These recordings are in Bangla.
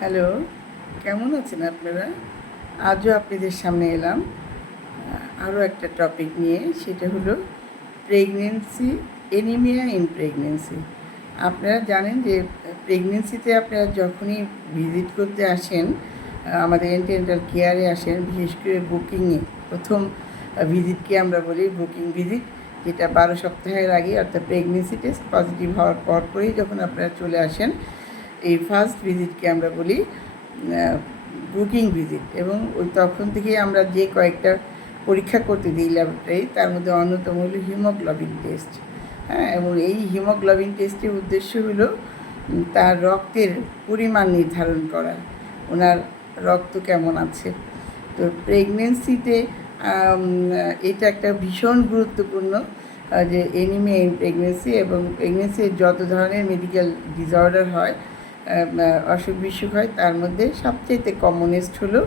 হ্যালো, কেমন আছেন আপনারা? আজও আপনাদের সামনে এলাম। আরও একটা টপিক নিয়ে, সেটা হলো প্রেগনেন্সি এনিমিয়া ইন প্রেগনেন্সি আপনারা জানেন যে প্রেগনেন্সিতে আপনারা যখনই ভিজিট করতে আসেন আমাদের এন্টেন্টাল কেয়ারে আসেন, বিশেষ করে বুকিংয়ে প্রথম ভিজিটকে আমরা বলি বুকিং ভিজিট যেটা বারো সপ্তাহের আগে, অর্থাৎ প্রেগনেন্সি টেস্ট পজিটিভ হওয়ার পরপরই যখন আপনারা চলে আসেন এই ফার্স্ট ভিজিটকে আমরা বলি বুকিং ভিজিট এবং ওই তখন থেকে আমরা যে কয়েকটা পরীক্ষা করতে দিই ল্যাবরেটরি তার মধ্যে অন্যতম হলো হিমোগ্লোবিন টেস্ট হ্যাঁ এবং এই হিমোগ্লোবিন টেস্টের উদ্দেশ্য হলো তার রক্তের পরিমাণ নির্ধারণ করা, ওনার রক্ত কেমন আছে। তো প্রেগনেন্সিতে এটা একটা ভীষণ গুরুত্বপূর্ণ যে এনিমিয়া ইন প্রেগনেন্সি এবং প্রেগনেন্সির যত ধরনের মেডিকেল ডিসঅর্ডার হয় অসুখ বিসুখ হয়, তার মধ্যে সবচেয়ে কমনেস্ট হলো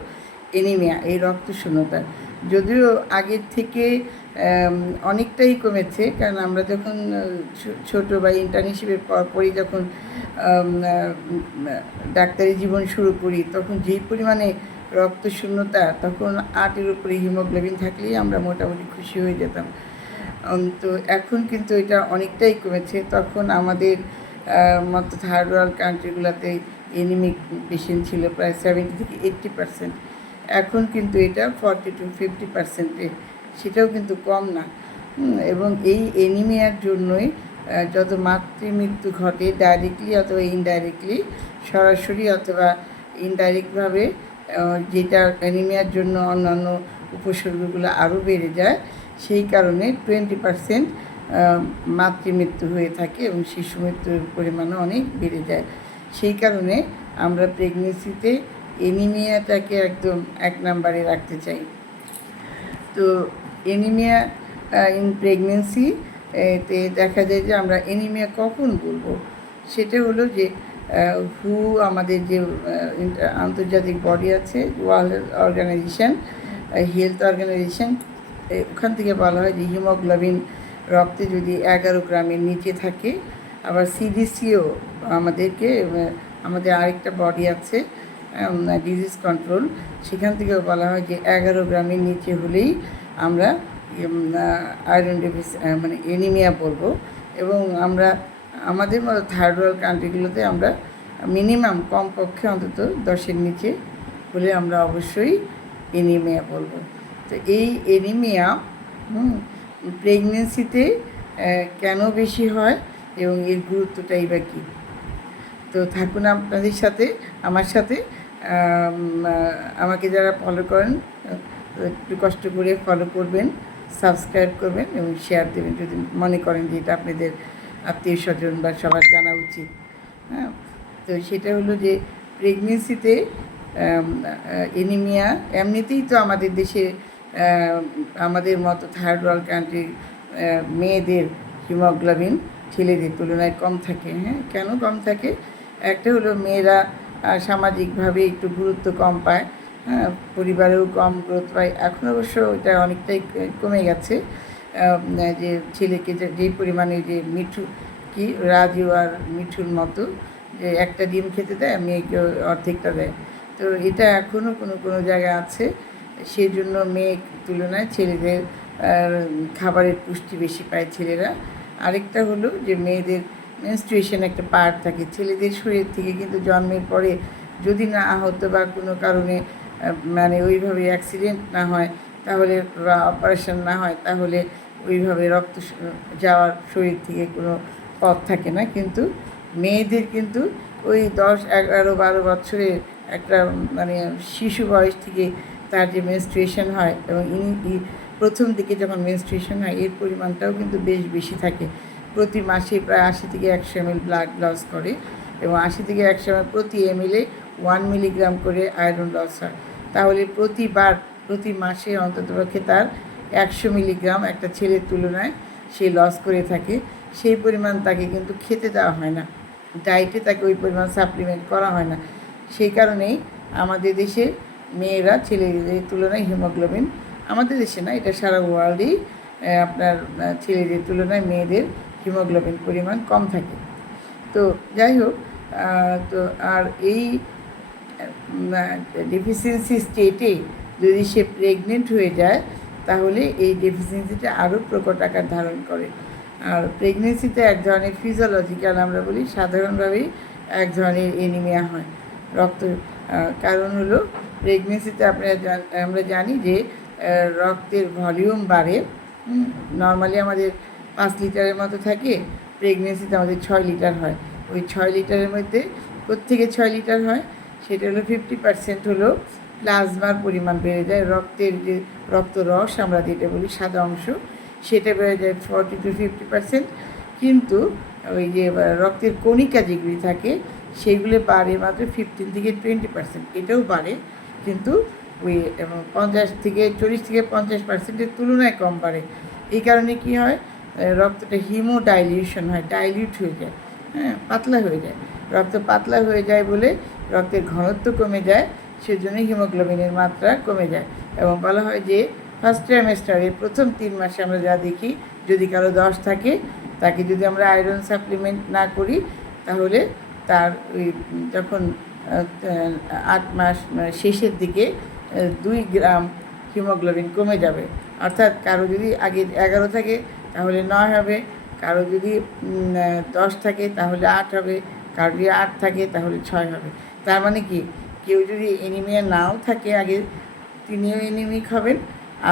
এনিমিয়া এই রক্ত শূন্যতা যদিও আগের থেকে অনেকটাই কমেছে, কারণ আমরা যখন ছোট বা ইন্টার্নশিপের পরই যখন ডাক্তারি জীবন শুরু করি, তখন যেই পরিমাণে রক্ত শূন্যতা তখন আটের উপরে হিমোগ্লোবিন থাকলেই আমরা মোটামুটি খুশি হয়ে যেতাম। তো এখন কিন্তু এটা অনেকটাই কমেছে। তখন আমাদের মতো থার্ড ওয়ার্ল্ড কান্ট্রিগুলোতে এনিমিক পেশেন্ট ছিল প্রায় সেভেন্টি থেকে এইট্টি পার্সেন্ট এখন কিন্তু এটা ফর্টি টু ফিফটি পার্সেন্টে সেটাও কিন্তু কম না। এবং এই এনিমিয়ার জন্যই যত মাতৃমৃত্যু ঘটে ডাইরেক্টলি অথবা ইনডাইরেক্টলি সরাসরি অথবা ইনডাইরেক্টভাবে যেটা অ্যানিমিয়ার জন্য অন্যান্য উপসর্গগুলো আরও বেড়ে যায়, সেই কারণে টোয়েন্টি পার্সেন্ট মাতৃমৃত্যু হয়ে থাকে এবং শিশু মৃত্যুর পরিমাণও অনেক বেড়ে যায়। সেই কারণে আমরা প্রেগনেন্সিতে এনিমিয়াটাকে একদম এক নম্বরে রাখতে চাই। তো এনিমিয়া ইন প্রেগনেন্সি তে দেখা যায় যে আমরা এনিমিয়া কখন বলব সেটা হলো যে হু আমাদের যে আন্তর্জাতিক বডি আছে ওয়ার্ল্ড অর্গানাইজেশন হেলথ অর্গানাইজেশন ওখান থেকে বলা হয় যে হিমোগ্লোবিন রক্তে যদি এগারো গ্রামের নিচে থাকে, আবার সিডিসিও আমাদেরকে, আমাদের আরেকটা বডি আছে ডিজিজ কন্ট্রোল সেখান থেকেও বলা হয় যে এগারো গ্রামের নিচে হলেই আমরা আয়রন ডেফিস মানে এনিমিয়া বলব। এবং আমরা, আমাদের মতো থার্ড ওয়ার্ল্ড কান্ট্রিগুলোতে আমরা মিনিমাম কমপক্ষে অন্তত দশের নিচে হলে আমরা অবশ্যই এনিমিয়া বলব। তো এই এনিমিয়া প্রেগনেন্সিতে কেন বেশি হয় এবং এর গুরুত্বটাই বা কী? তো থাকুন আপনাদের সাথে, আমার সাথে আমাকে যারা ফলো করেন একটু কষ্ট করে ফলো করবেন সাবস্ক্রাইব করবেন এবং শেয়ার দেবেন যদি মনে করেন যে এটা আপনাদের আত্মীয় স্বজন বা সবার জানা উচিত। হ্যাঁ তো সেটা হলো যে প্রেগনেন্সিতে এনিমিয়া এমনিতেই তো আমাদের দেশে আমাদের মতো থার্ড ওয়ার্ল্ড কান্ট্রি মেয়েদের হিমোগ্লোবিন ছেলেদের তুলনায় কম থাকে হ্যাঁ? কেন কম থাকে? একটা হলো মেয়েরা সামাজিকভাবে একটু গুরুত্ব কম পায় হ্যাঁ? পরিবারেও কম গুরুত্ব পায়। এখন অবশ্য এটা অনেকটাই কমে গেছে। যে ছেলেকে যে পরিমাণে যে মিঠু, কি রাজু আর মিঠুর মতো যে একটা ডিম খেতে দেয়, মেয়েকে অর্ধেকটা দেয়। তো এটা এখনও কোনো কোনো জায়গায় আছে। সেই জন্য মেয়ে তুলনায় ছেলেদের খাবারের পুষ্টি বেশি পায় ছেলেরা। আরেকটা হলো যে মেয়েদের মেনস্ট্রুয়েশন একটা পার্ট থাকে। ছেলেদের শরীর থেকে কিন্তু জন্মের পরে যদি না আহত বা কোনো কারণে মানে ওইভাবে অ্যাক্সিডেন্ট না হয়, তাহলে বা অপারেশন না হয়, তাহলে ওইভাবে রক্ত যাওয়ার শরীর থেকে কোনো পথ থাকে না। কিন্তু মেয়েদের কিন্তু ওই দশ, এগারো, বারো বছরের একটা মানে শিশু বয়স থেকে তার যে মেনস্ট্রুয়েশন হয় এবং প্রথম দিকে যখন মেনস্ট্রুয়েশন হয়, এর পরিমাণটাও কিন্তু বেশ বেশি থাকে। প্রতি মাসে প্রায় আশি থেকে একশো এমএল ব্লাড লস করে এবং আশি থেকে একশো এমএল প্রতি এম এমএলে ওয়ান মিলিগ্রাম করে আয়রন লস হয়। তাহলে প্রতিবার, প্রতি মাসে অন্ততপক্ষে তার একশো মিলিগ্রাম একটা ছেলের তুলনায় সে লস করে থাকে। সেই পরিমাণ তাকে কিন্তু খেতে দেওয়া হয় না। ডায়েটে তাকে ওই পরিমাণ সাপ্লিমেন্ট করা হয় না। সেই কারণেই আমাদের দেশে মেয়েরা, ছেলেদের তুলনায় হিমোগ্লোবিন আমাদের দেশে না, এটা সারা ওয়ার্ল্ডেই আপনার ছেলেদের তুলনায় মেয়েদের হিমোগ্লোবিন পরিমাণ কম থাকে। তো যাই হোক তো আর এই ডেফিসিয়েন্সি স্টেটে যদি সে প্রেগনেন্ট হয়ে যায়, তাহলে এই ডেফিসিয়েন্সিটা আরও প্রকট আকার ধারণ করে। আর প্রেগনেন্সিতে এক ধরনের ফিজিওলজিক্যাল আমরা বলি, সাধারণভাবেই এক ধরনের এনিমিয়া হয় রক্ত কারণ হলো প্রেগনেন্সিতে আপনারা আমরা জানি যে রক্তের ভলিউম বাড়ে। নর্মালি আমাদের পাঁচ লিটারের মতো থাকে প্রেগনেন্সিতে আমাদের ছয় লিটার হয়। ওই ছয় লিটারের মধ্যে কোত্থেকে ছয় লিটার হয়, সেটা হলো ফিফটি পার্সেন্ট হলো প্লাজমার পরিমাণ বেড়ে যায়। রক্তের যে রক্তরস আমরা যেটা বলি সাদা অংশ, সেটা বেড়ে যায় ফর্টি টু ফিফটি পার্সেন্ট কিন্তু ওই যে রক্তের কণিকা যেগুলি থাকে, সেগুলো বাড়ে মাত্র ফিফটিন থেকে টোয়েন্টি পার্সেন্ট এটাও বাড়ে। কিন্তু ওই, এবং পঞ্চাশ থেকে চল্লিশ থেকে পঞ্চাশ পার্সেন্টের তুলনায় কম বাড়ে। এই কারণে কি হয় রক্তটা হিমো ডাইলিউশন হয় ডাইলিউট হয়ে যায় হ্যাঁ পাতলা হয়ে যায়। রক্ত পাতলা হয়ে যায় বলে রক্তের ঘনত্ব কমে যায় সেজন্য হিমোগ্লোবিনের মাত্রা কমে যায়। এবং বলা হয় যে ফার্স্ট ট্রাইমেস্টারের প্রথম তিন মাসে আমরা যা দেখি, যদি কারও দশ থাকে, তাকে যদি আমরা আয়রন সাপ্লিমেন্ট না করি, তাহলে তার ওই যখন আট মাস মানে শেষের দিকে দুই গ্রাম হিমোগ্লোবিন কমে যাবে। অর্থাৎ কারও যদি আগে এগারো থাকে, তাহলে নয় হবে। কারও যদি দশ থাকে, তাহলে আট হবে। কারও যদি আট থাকে, তাহলে ছয় হবে। তার মানে কি? কেউ যদি এনিমিয়া নাও থাকে আগে, তিনিও এনিমিক হবেন।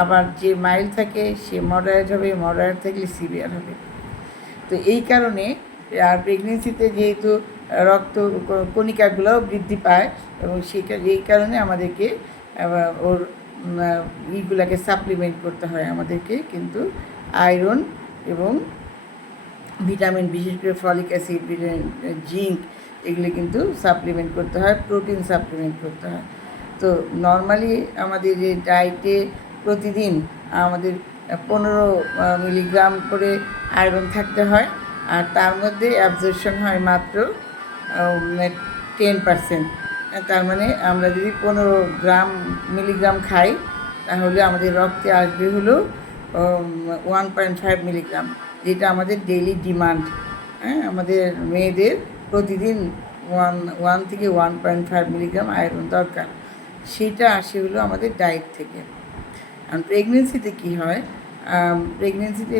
আবার যে মাইল থাকে, সে মডারেট হবে। মডারেট থাকলে সিভিয়ার হবে। তো এই কারণে, আর প্রেগনেন্সিতে যেহেতু রক্ত ক- কণিকাগুলোও বৃদ্ধি পায় এবং সেই এই কারণে আমাদেরকে ওর ইগুলাকে সাপ্লিমেন্ট করতে হয় আমাদেরকে। কিন্তু আয়রন এবং ভিটামিন বিশেষ করে ফলিক অ্যাসিড ভিটামিন জিঙ্ক এগুলি কিন্তু সাপ্লিমেন্ট করতে হয় প্রোটিন সাপ্লিমেন্ট করতে হয়। তো নর্মালি আমাদের যে ডায়েটে প্রতিদিন আমাদের পনেরো মিলিগ্রাম করে আয়রন থাকতে হয়। আর তার মধ্যে অ্যাবজর্পশন হয় মাত্র টেন পার্সেন্ট তার মানে আমরা যদি পনেরো গ্রাম মিলিগ্রাম খাই, তাহলে আমাদের রক্তে আসবে হলো ওয়ান পয়েন্ট ফাইভ মিলিগ্রাম যেটা আমাদের ডেইলি ডিমান্ড হ্যাঁ আমাদের মেয়েদের প্রতিদিন ওয়ান ওয়ান থেকে one point five milligram iron দরকার। সেটা আসে হলো আমাদের ডায়েট থেকে। আর প্রেগনেন্সিতে কী হয়? প্রেগনেন্সিতে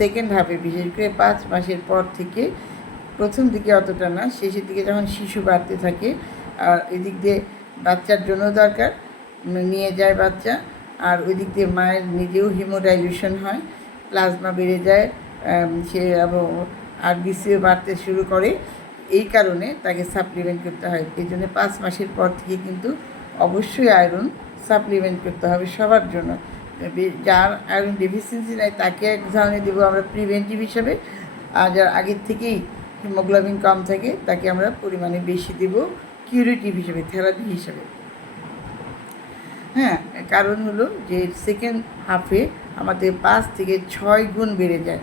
সেকেন্ড হাফে বিশেষ করে পাঁচ মাসের পর থেকে প্রথম দিকে অতটা না, শেষের দিকে যখন শিশু বাড়তে থাকে, আর এদিক দিয়ে বাচ্চার জন্য দরকার, নিয়ে যায় বাচ্চা, আর ওই দিক দিয়ে মায়ের নিজেও হিমোডাইলিউশন হয়, প্লাজমা বেড়ে যায় সে আর বিসিও বাড়তে শুরু করে, এই কারণে তাকে সাপ্লিমেন্ট করতে হয়। এই জন্য পাঁচ মাসের পর থেকে কিন্তু অবশ্যই আয়রন সাপ্লিমেন্ট করতে হবে সবার জন্য। যার আয়রন ডেফিসিয়েন্সি নাই, তাকে এক ধরনের দেবো আমরা প্রিভেন্টিভ হিসাবে, আর যার আগের থেকেই হিমোগ্লোবিন কম থাকে তাকে আমরা পরিমাণে বেশি দেব কিউরেটিভ হিসেবে থেরাপি হিসেবে। হ্যাঁ কারণ হলো যে সেকেন্ড হাফে আমাদের পাঁচ থেকে ছয় গুণ বেড়ে যায়।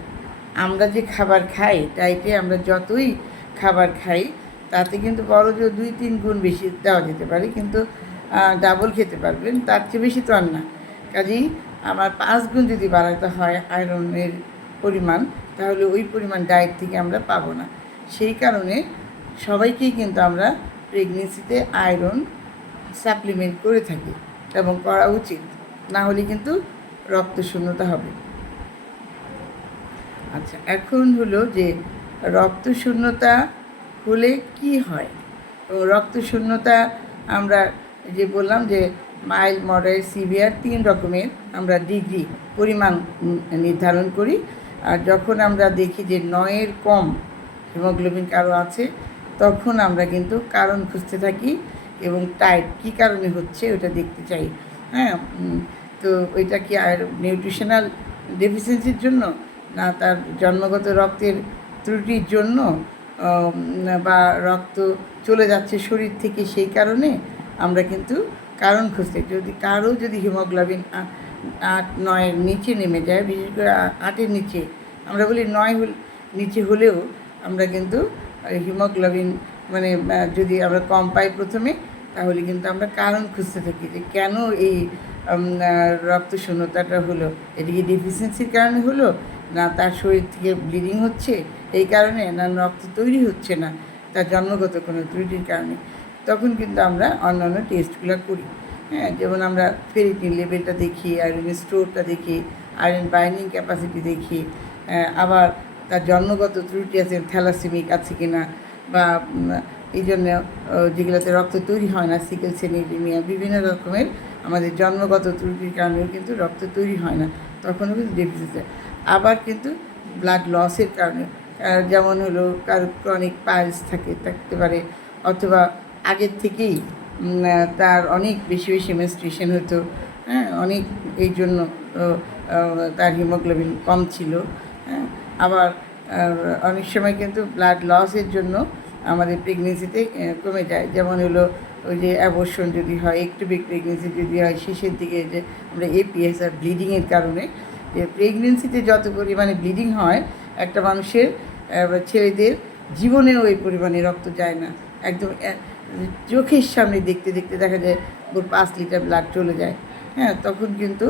আমরা যে খাবার খাই ডাইটে আমরা যতই খাবার খাই, তাতে কিন্তু বড় যে দুই তিন গুণ বেশি দেওয়া যেতে পারে, কিন্তু ডাবল খেতে পারবেন, তার চেয়ে বেশি তো আর না। কাজেই আমার পাঁচ গুণ যদি বাড়াতে হয় আয়রনের পরিমাণ, তাহলে ওই পরিমাণ ডায়েট থেকে আমরা পাবো না। সেই কারণে সবাইকেই কিন্তু আমরা প্রেগনেন্সিতে আয়রন সাপ্লিমেন্ট করে থাকি এবং করা উচিত। না হলে কিন্তু রক্ত শূন্যতা হবে। আচ্ছা এখন হলো যে রক্ত শূন্যতা হলে কি হয়? রক্ত শূন্যতা আমরা যে বললাম যে মাইল মডারেট সিভিয়ার তিন রকমের আমরা ডিগ্রি পরিমাণ নির্ধারণ করি। আর যখন আমরা দেখি যে নয়ের কম হিমোগ্লোবিন কারও আছে, তখন আমরা কিন্তু কারণ খুঁজতে থাকি এবং টাইট কী কারণে হচ্ছে ওটা দেখতে চাই। হ্যাঁ তো ওইটা কি আর নিউট্রিশনাল ডেফিসিয়েন্সির জন্য না তার জন্মগত রক্তের ত্রুটির জন্য বা রক্ত চলে যাচ্ছে শরীর থেকে সেই কারণে আমরা কিন্তু কারণ খুঁজতে যদি কারও যদি হিমোগ্লোবিন আট, নয়ের নিচে নেমে যায়, বিশেষ করে আটের নিচে, আমরা বলি নয় নিচে হলেও আমরা কিন্তু হিমোগ্লোবিন মানে যদি আমরা কম পাই প্রথমে, তাহলে কিন্তু আমরা কারণ খুঁজতে থাকি যে কেন এই রক্ত শূন্যতাটা হলো। এটা কি ডেফিসিয়েন্সির কারণে হলো? না তার শরীর থেকে ব্লিডিং হচ্ছে? এই কারণে? না রক্ত তৈরি হচ্ছে না? তার জন্মগত কোনো ত্রুটির কারণে? তখন কিন্তু আমরা অন্যান্য টেস্টগুলো করি। হ্যাঁ যেমন আমরা ফেরিটিন লেভেলটা দেখি আয়রনের স্টোরটা দেখি আয়রন বাইন্ডিং ক্যাপাসিটি দেখি আবার তার জন্মগত ত্রুটি আছে, থ্যালাসেমিক আছে কিনা বা এই জন্য যেগুলোতে রক্ত তৈরি হয় না, সিকেল সেনিলিমিয়া বিভিন্ন রকমের আমাদের জন্মগত ত্রুটির কারণেও কিন্তু রক্ত তৈরি হয় না, তখনও কিন্তু ডেফিসিট আবার কিন্তু ব্লাড লসের কারণে যেমন হলো কারও ক্রনিক পাইলস থাকে, থাকতে পারে, অথবা আগের থেকেই তার অনেক বেশি বেশি মেনস্ট্রেশন হতো হ্যাঁ অনেক, এই জন্য তার হিমোগ্লোবিন কম ছিল আবার অনেক সময় কিন্তু ব্লাড লসের জন্য আমাদের প্রেগনেন্সিতে কমে যায়। যেমন হলো ওই যে অ্যাবর্শন যদি হয়, একটু বিগ প্রেগনেন্সি যদি হয়, শেষের দিকে যে আমরা এপিএস আর ব্লিডিংয়ের কারণে, যে প্রেগনেন্সিতে যত পরিমাণে ব্লিডিং হয়, একটা মানুষের ছেলেদের জীবনেও ওই পরিমাণে রক্ত যায় না। একদম চোখের সামনে দেখতে দেখতে দেখা যায় ওর পাঁচ লিটার ব্লাড চলে যায়। হ্যাঁ তখন কিন্তু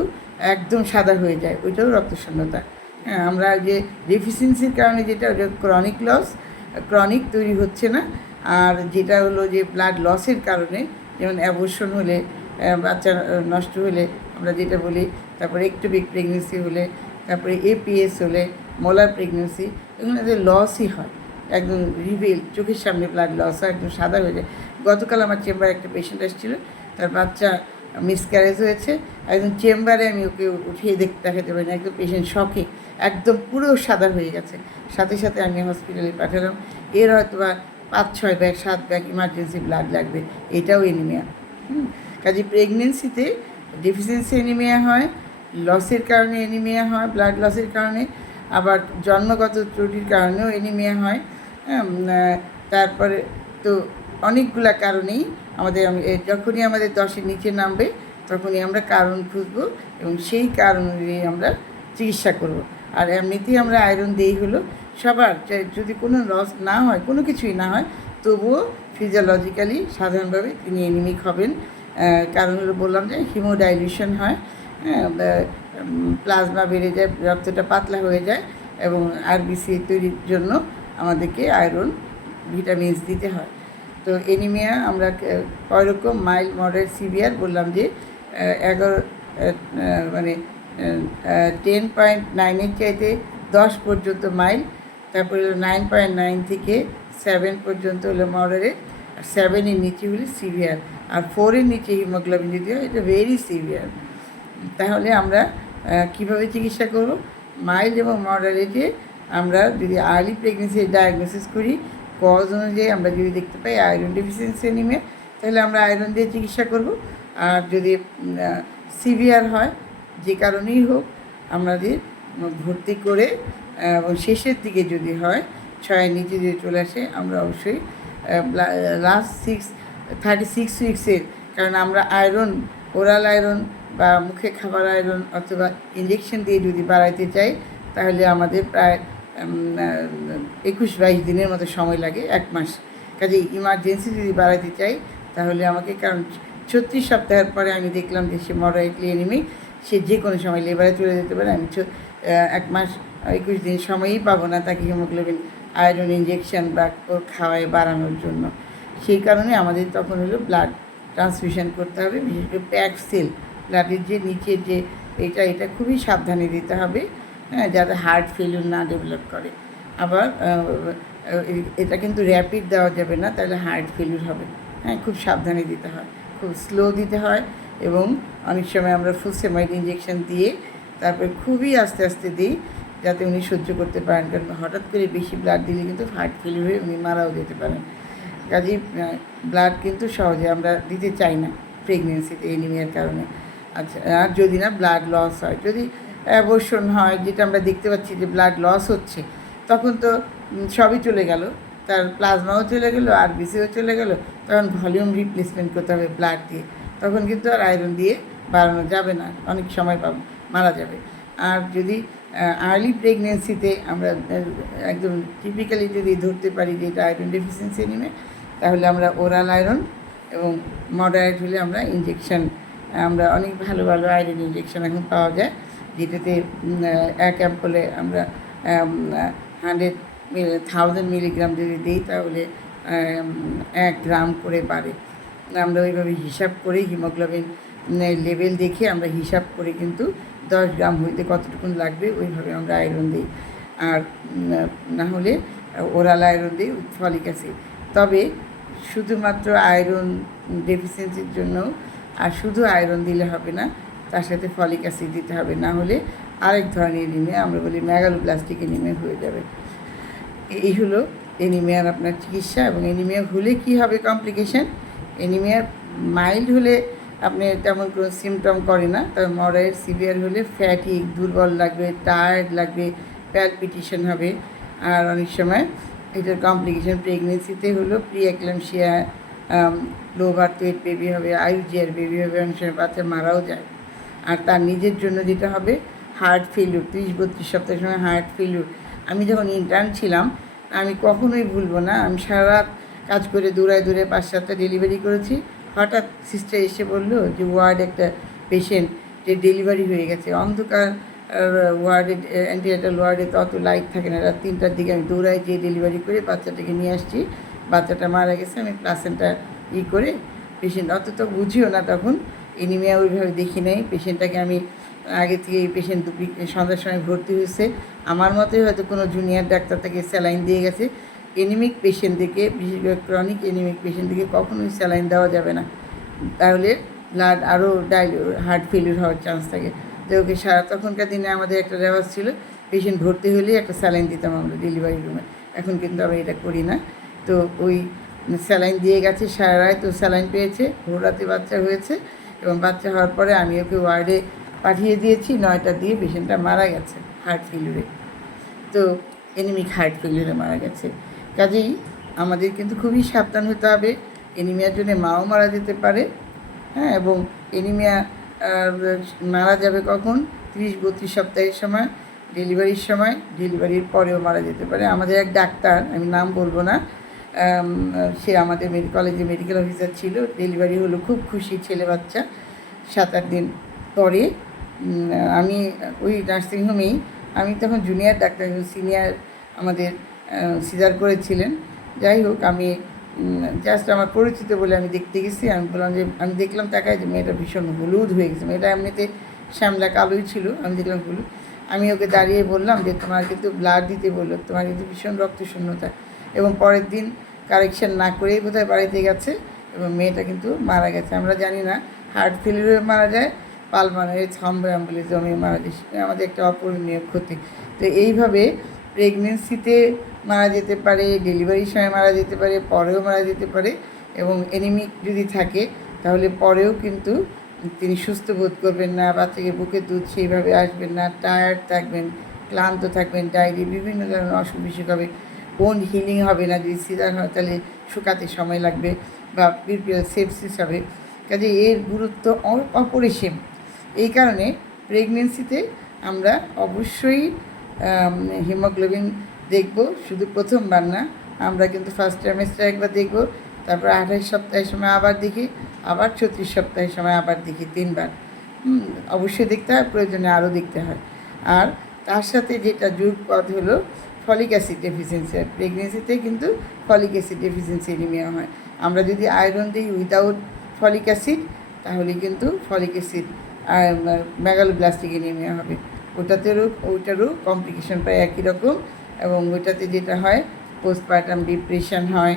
একদম সাদা হয়ে যায়। ওইটাও রক্তশূন্যতা। আমরা যে ডেফিসিয়েন্সির কারণে যেটা ক্রনিক লস ক্রনিক তৈরি হচ্ছে না। আর যেটা হলো যে ব্লাড লসের কারণে, যেমন অ্যাবর্শন হলে বাচ্চা নষ্ট হলে আমরা যেটা বলি, তারপরে একটুবিক প্রেগনেন্সি হলে, তারপরে এপিএস হলে মোলার প্রেগনেন্সি এগুলোতে লসই হয়, একদম রিভেল চোখের সামনে ব্লাড লস হয়, একদম সাদা হয়ে যায়। গতকাল আমার চেম্বারে একটা পেশেন্ট এসেছিল তার বাচ্চা মিসক্যারেজ হয়েছে, একদম চেম্বারে আমি ওকে উঠিয়ে দেখ দেখাতে পারি একদম পেশেন্ট শখে একদম পুরো সাদা হয়ে গেছে। সাথে সাথে আমি হসপিটালে পাঠালাম। এর হয়তো বা পাঁচ, ছয় ব্যাগ, সাত ব্যাগ ইমার্জেন্সি ব্লাড লাগবে। এটাও এনিমিয়া হুম। কাজে প্রেগনেন্সিতে ডেফিসিয়েন্সি এনিমিয়া হয় লসের কারণে এনিমিয়া হয় ব্লাড লসের কারণে। আবার জন্মগত ত্রুটির কারণেও এনিমিয়া হয়। তারপরে তো অনেকগুলা কারণেই আমাদের যখনই আমাদের দশের নিচে নামবে, তখনই আমরা কারণ খুঁজবো এবং সেই কারণ আমরা চিকিৎসা করব। আর এমনিতেই আমরা আয়রন দিই হলো। সবার যদি কোনো লস না হয়, কোনো কিছুই না হয়, তবুও ফিজিওলজিক্যালি সাধারণভাবে তিনি এনিমিক হবেন। কারণ হলো বললাম যে হিমোডাইলিউশন হয়। হ্যাঁ প্লাজমা বেড়ে যায়, রক্তটা পাতলা হয়ে যায় এবং আরবিসি তৈরির জন্য আমাদেরকে আয়রন ভিটামিনস দিতে হয়। তো এনিমিয়া আমরা কয় রকম মাইল মডারেট সিভিয়ার বললাম যে এগারো মানে টেন পয়েন্ট নাইনের চাইতে দশ পর্যন্ত মাইল, তারপরে হলো নাইন পয়েন্ট নাইন থেকে সেভেন পর্যন্ত হলো মডারেট আর সেভেনের নিচে হলে সিভিয়ার আর ফোরের নিচে হিমোগ্লোবিন যদি হয়, এটা ভেরি সিভিয়ার তাহলে আমরা কীভাবে চিকিৎসা করব? মাইল্ড এবং মডারেটে আমরা যদি আর্লি প্রেগনেন্সি ডায়াগনোসিস করি কজ অনুযায়ী আমরা যদি দেখতে পাই আয়রন ডেফিসিয়েন্সি নিমে তাহলে আমরা আয়রন দিয়ে চিকিৎসা করব। আর যদি সিভিয়ার হয় যে কারণেই হোক আমাদের ভর্তি করে শেষের দিকে যদি হয় ছয়ের নিচে যদি চলে আসে, আমরা অবশ্যই লাস্ট সিক্স থার্টি সিক্স উইক্সের কারণ আমরা আয়রন ওরাল আয়রন বা মুখে খাবার আয়রন অথবা ইঞ্জেকশন দিয়ে যদি বাড়াইতে চাই, তাহলে আমাদের প্রায় একুশ বাইশ দিনের মতো সময় লাগে, এক মাস। কাজে ইমার্জেন্সি যদি বাড়াইতে চাই, তাহলে আমাকে, কারণ ছত্রিশ সপ্তাহের পরে আমি দেখলাম যে সে মডারেটলি এনিমিক সে যে কোনো সময় লেবারে চলে যেতে পারে, আমি এক মাস একুশ দিন সময়ই পাবো না তাকে হিমোগ্লোবিন, আয়রন ইঞ্জেকশন বা খাওয়ায় বাড়ানোর জন্য। সেই কারণে আমাদের তখন হলো ব্লাড ট্রান্সফিউশন করতে হবে, বিশেষ করে প্যাক সেল ব্লাডের যে নিচের যে এটা এটা খুবই সাবধানে দিতে হবে হ্যাঁ যাতে হার্ট ফেলিউর না ডেভেলপ করে। আবার এটা কিন্তু র্যাপিড দেওয়া যাবে না, তাহলে হার্ট ফেলিউর হবে। হ্যাঁ খুব সাবধানে দিতে হয়, খুব স্লো দিতে হয়। এবং অনেক সময় আমরা ফুলসেমাইড ইঞ্জেকশন দিয়ে তারপরে খুবই আস্তে আস্তে দিই, যাতে উনি সহ্য করতে পারেন। কারণ হঠাৎ করে বেশি ব্লাড দিলে কিন্তু হার্ট ফেলিউর হয়ে উনি মারাও যেতে পারেন। কাজেই ব্লাড কিন্তু সহজে আমরা দিতে চাই না প্রেগনেন্সিতে এনিমিয়ার কারণে। আচ্ছা আর যদি না ব্লাড লস হয়, যদি অ্যাবর্শন হয়, যেটা আমরা দেখতে পাচ্ছি যে ব্লাড লস হচ্ছে, তখন তো সবই চলে গেল। তার প্লাজমাও চলে গেল, আর বিসিও চলে গেল। তখন ভলিউম রিপ্লেসমেন্ট করতে হবে ব্লাড দিয়ে। তখন কিন্তু আর আয়রন দিয়ে বাড়ানো যাবে না, অনেক সময় পাব মারা যাবে। আর যদি আর্লি প্রেগনেন্সিতে আমরা একদম টিপিক্যালি যদি ধরতে পারি যে এটা আয়রন ডেফিসিয়েন্সি নিমে তাহলে আমরা ওরাল আয়রন এবং মডারেট হলে আমরা ইঞ্জেকশন আমরা অনেক ভালো ভালো আয়রন ইঞ্জেকশন এখন পাওয়া যায়, যেটাতে এক অ্যাম্পলে আমরা হান্ড্রেড থাউজেন্ড মিলিগ্রাম যদি দিই তাহলে এক গ্রাম করে বাড়ে। আমরা ওইভাবে হিসাব করে হিমোগ্লোবিন লেভেল দেখে আমরা হিসাব করে কিন্তু দশ গ্রাম হইতে কতটুকু লাগবে, ওইভাবে আমরা আয়রন দিই। আর না হলে ওরাল আয়রন দিই, ফলিক অ্যাসিড। তবে শুধুমাত্র আয়রন ডেফিসিয়েন্সির জন্য আর শুধু আয়রন দিলে হবে না, তার সাথে ফলিক অ্যাসিড দিতে হবে। না হলে আরেক ধরনের এনিমিয়া, আমরা বলি ম্যাগালোপ্লাস্টিক এনিমিয়া হয়ে যাবে। এই হলো এনিমিয়ার আপনার চিকিৎসা এবং এনিমিয়া হলে কি হবে কমপ্লিকেশন? এনিমিয়ার মাইল্ড হলে আপনি তেমন কোনো সিমটম করে না, তবে মডারেট সিভিয়ার হলে ফ্যাটিক দুর্বল লাগবে টায়ার্ড লাগবে প্যালপিটেশন হবে। আর অনেক সময় এটার কমপ্লিকেশন প্রেগনেন্সিতে হলো pre eclampsia low birth weight baby হবে আইউজিআর বেবি হবে, অনেক সময় বাচ্চা মারাও যায়। আর তার নিজের জন্য যেটা হবে হার্ট ফেলিউর তিরিশ বত্রিশ সপ্তাহের সময় হার্ট ফেলিউর আমি যখন ইন্টার্ন ছিলাম, আমি কখনোই ভুলবো না, আমি সারা কাজ করে দূরায় দূরে পাঁচ সাতটা ডেলিভারি করেছি। হঠাৎ সিস্টার এসে বলল যে ওয়ার্ড একটা পেশেন্ট যে ডেলিভারি হয়ে গেছে। অন্ধকার ওয়ার্ডে অ্যান্টিনাটাল ওয়ার্ডে তো অত লাইট থাকে না। রাত তিনটার দিকে আমি দৌড়াই যেয়ে ডেলিভারি করে বাচ্চাটাকে নিয়ে আসছি। বাচ্চাটা মারা গেছে। আমি প্লাসেন্টা ই করে পেশেন্ট অত তো বুঝিও না তখন এনিমিয়া ওইভাবে দেখি নাই। পেশেন্টটাকে আমি আগে থেকে এই পেশেন্ট দুপুরি সন্ধ্যার সময় ভর্তি হয়েছে। আমার মতোই হয়তো কোনো জুনিয়র ডাক্তার তাকে স্যালাইন দিয়ে গেছে। এনিমিক পেশেন্টদেরকে বিশেষ করে ক্রনিক এনিমিক পেশেন্টদেরকে কখনোই স্যালাইন দেওয়া যাবে না। তাহলে ব্লাড আরও ডাইল হার্ট ফেলিউর হওয়ার চান্স থাকে। তো ওকে সারা তখনকার দিনে আমাদের একটা রেওয়াজ ছিল পেশেন্ট ভর্তি হলেই একটা স্যালাইন দিতাম আমরা ডেলিভারি রুমে এখন কিন্তু আমরা এটা করি না। তো ওই স্যালাইন দিয়ে গেছে সারা রায় তো স্যালাইন পেয়েছে ভোরাতে বাচ্চা হয়েছে এবং বাচ্চা হওয়ার পরে আমি ওকে ওয়ার্ডে পাঠিয়ে দিয়েছি, নয়টা দিয়ে পেশেন্টটা মারা গেছে হার্ট ফেলিউরে তো এনিমিক হার্ট ফেলিউরে মারা গেছে। কাজেই আমাদের কিন্তু খুবই সাবধান হতে হবে। এনিমিয়ার জন্য মাও মারা যেতে পারে হ্যাঁ এবং এনিমিয়া মারা যাবে কখন? তিরিশ বত্রিশ সপ্তাহের সময়, ডেলিভারির সময়, ডেলিভারির পরেও মারা যেতে পারে। আমাদের এক ডাক্তার, আমি নাম বলব না সে আমাদের কলেজে মেডিকেল অফিসার ছিল, ডেলিভারি হলো খুব খুশি ছেলে বাচ্চা, সাত আট দিন পরে। আমি ওই নার্সিংহোমেই আমি তখন জুনিয়র ডাক্তার সিনিয়র আমাদের সিজার করেছিলেন। যাই হোক, আমি জাস্ট আমার পরিচিত বলে আমি দেখতে গেছি। আমি বললাম যে, আমি দেখলাম তাকায় যে মেয়েটা ভীষণ হলুদ হয়ে গেছে। মেয়েটা এমনিতে শ্যামলা কালোই ছিল, আমি দেখলাম হলুদ। আমি ওকে দাঁড়িয়ে বললাম যে, তোমার কিন্তু ব্লাড দিতে বলল, তোমার কিন্তু ভীষণ রক্ত শূন্যতা এবং পরের দিন কারেকশন না করেই বোধহয় বাড়িতে গেছে এবং মেয়েটা কিন্তু মারা গেছে। আমরা জানি না হার্ট ফেলিউরে মারা যায় পালমানের থম্বোএম্বলিজমে মারা যায়। আমাদের একটা অপূরণীয় ক্ষতি। তো এইভাবে প্রেগনেন্সিতে মারা যেতে পারে ডেলিভারির সময় মারা যেতে পারে, পরেও মারা যেতে পারে এবং এনিমিক যদি থাকে, তাহলে পরেও কিন্তু তিনি সুস্থ বোধ করবেন না, বাচ্চাকে বুকে দুধ সেইভাবে আসবেন না টায়ার্ড থাকবেন, ক্লান্ত থাকবেন ডায়রি বিভিন্ন ধরনের অসুখ বিসুখ হবে বোন হিলিং হবে না, যদি সিজার হয় তাহলে শুকাতে সময় লাগবে বা পিপিএল সেপসিস হবে। কাজে এর গুরুত্ব অপরিসীম। এই কারণে প্রেগনেন্সিতে আমরা অবশ্যই হিমোগ্লোবিন দেখব, শুধু প্রথমবার না, আমরা কিন্তু ফার্স্ট ট্রাইমেস্টার একবার দেখব, তারপর আঠাশ সপ্তাহের সময় আবার দেখি, আবার ছত্রিশ সপ্তাহের সময় আবার দেখি তিনবার। অবশ্যই দেখতে হয়, প্রয়োজনে আরও দেখতে হয়। আর তার সাথে যেটা যোগ পদ হলো, ফলিক অ্যাসিড ডেফিসিয়েন্সি প্রেগনেন্সিতে কিন্তু ফলিক অ্যাসিড ডেফিসিয়েন্সি এনিমিয়া হয়। আমরা যদি আয়রন দিই উইদাউট ফলিক অ্যাসিড, তাহলে কিন্তু ফলিক অ্যাসিড ম্যাগালোব্লাস্টিক এনিমিয়া হবে। ওটাতেও ওইটারও কমপ্লিকেশন প্রায় একই রকম এবং ওইটাতে যেটা হয় পোস্টপার্টাম ডিপ্রেশন হয়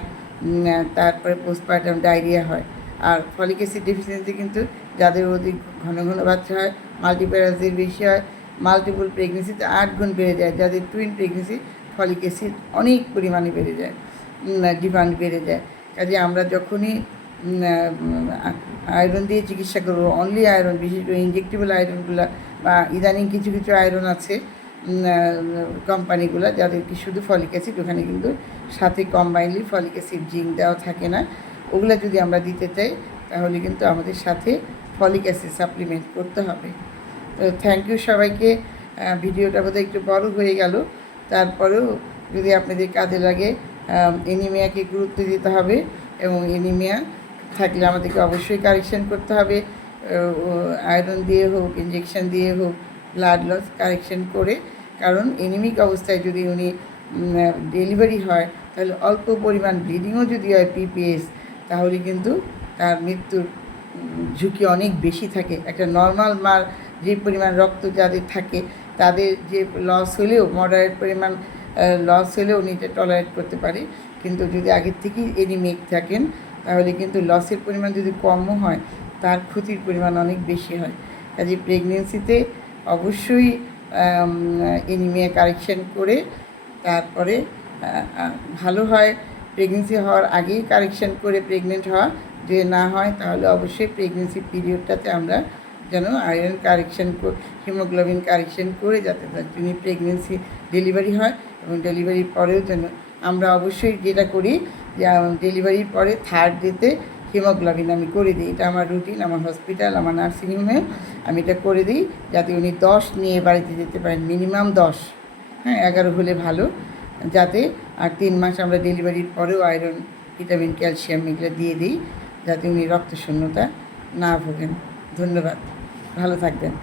তারপরে পোস্টপার্টাম ডায়রিয়া হয়। আর ফলিক অ্যাসিড ডেফিসিয়েন্সি কিন্তু যাদের অধিক ঘন ঘন বাচ্চা হয় মাল্টিপ্যারাসির বেশি হয় মাল্টিপল প্রেগনেন্সিতে আট গুণ বেড়ে যায়। যাদের টুইন প্রেগনেন্সি ফলিক অ্যাসিড অনেক পরিমাণে বেড়ে যায় ডিমান্ড বেড়ে যায়। কাজে আমরা যখনই আয়রন দিয়ে চিকিৎসা করব অনলি আয়রন বিশেষ করে ইনজেক্টেবল আয়রনগুলো বা ইদানিং কিছু কিছু আয়রন আছে কোম্পানিগুলো যাদের কি শুধু ফলিক অ্যাসিড, ওখানে কিন্তু সাথে কম্বাইনলি ফলিক অ্যাসিড, জিঙ্ক দেওয়া থাকে না। ওগুলো যদি আমরা দিতে চাই, তাহলে কিন্তু আমাদের সাথে ফলিক অ্যাসিড সাপ্লিমেন্ট করতে হবে। তো থ্যাংক ইউ সবাইকে। ভিডিওটা বোধহয় একটু বড় হয়ে গেল। তারপরেও যদি আপনাদের কাজে লাগে এনিমিয়াকে গুরুত্ব দিতে হবে এবং এনিমিয়া থাকলে আমাদেরকে অবশ্যই কারেকশন করতে হবে। আয়রন দিয়ে হোক ইঞ্জেকশন দিয়ে হোক ব্লাড লস কারেকশন করে, কারণ এনিমিক অবস্থায় যদি উনি ডেলিভারি হয়, তাহলে অল্প পরিমাণ ব্লিডিংও যদি হয় পিপিএস তাহলে কিন্তু তার মৃত্যুর ঝুঁকি অনেক বেশি থাকে। একটা নর্মাল মার যে পরিমাণ রক্ত যাদের থাকে, তাদের যে লস হলেও মডারেট পরিমাণ লস হলেও নিজে টলারেট করতে পারে। কিন্তু যদি আগের থেকেই এনিমিক থাকেন, তাহলে কিন্তু লসের পরিমাণ যদি কমও হয় তার ক্ষতির পরিমাণ অনেক বেশি হয়। কাজে প্রেগনেন্সিতে অবশ্যই এনিমিয়া কারেকশন করে তারপরে ভালো হয়। প্রেগনেন্সি হওয়ার আগেই কারেকশন করে প্রেগনেন্ট হওয়া। যদি না হয়, তাহলে অবশ্যই প্রেগনেন্সি পিরিয়ডটাতে আমরা যেন আয়রন কারেকশন হিমোগ্লোবিন কারেকশন করে যাতে তার জন্য প্রেগনেন্সি ডেলিভারি হয় এবং ডেলিভারির পরেও যেন আমরা অবশ্যই যেটা করি, যে ডেলিভারির পরে থার্ড ডেতে হিমোগ্লোবিন আমি করে দিই। এটা আমার রুটিন আমার হসপিটাল আমার নার্সিংহোমে আমি এটা করে দিই যাতে উনি দশ নিয়ে বাড়িতে যেতে পারেন মিনিমাম দশ। হ্যাঁ এগারো হলে ভালো। যাতে আর তিন মাস আমরা ডেলিভারির পরেও আয়রন ভিটামিন ক্যালসিয়াম এগুলো দিয়ে দিই যাতে উনি রক্তশূন্যতা না ভোগেন। ধন্যবাদ। ভালো থাকবেন।